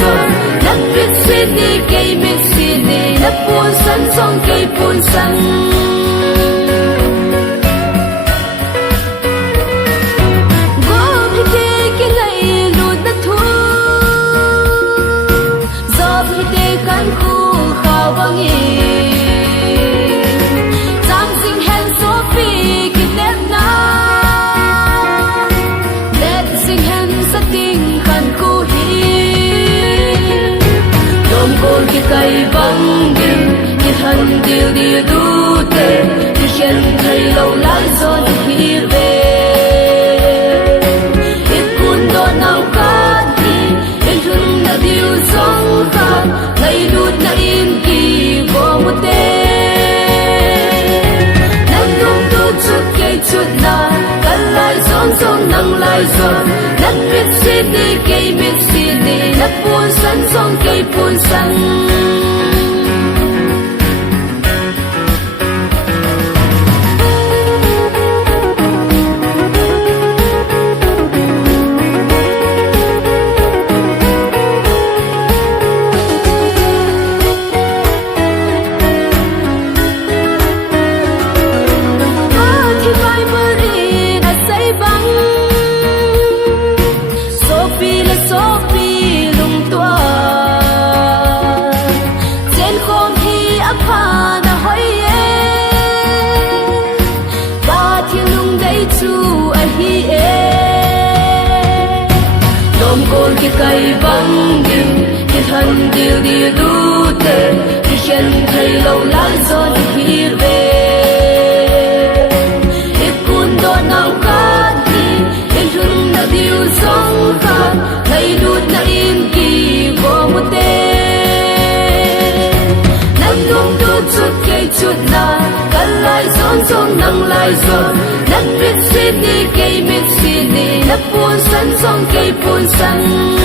rồi nát biết xin đi cây biết xin đi nát buồn sân sông cây buồn sân cây vắng đi như thân điều đi đủ tệ như khen thầy lâu lái gió đi về ít cuốn đo nào cát đi bên thương đã điều sống khác ngày đút đã im kỳ vô một tê nắng đông đốt chút cây chút nào cắt lại gió giông nắng lại gió nát biết xin đi cây biết xin đi nát buồn sân giông cây buồn sân cái cây vắng đi cái thân điều đi đủ tệ thì khen thầy lâu lái gió đi về ít cuốn đo nào cát đi bên thương đã điều sống khác thầy đút đã im kỳ vô một tê nắng đông đốt chút cây chút nào cắt lại gió giông nắng lại gió nát biết xin đi cây biết xin đi nát buồn sân giông cây buồn sân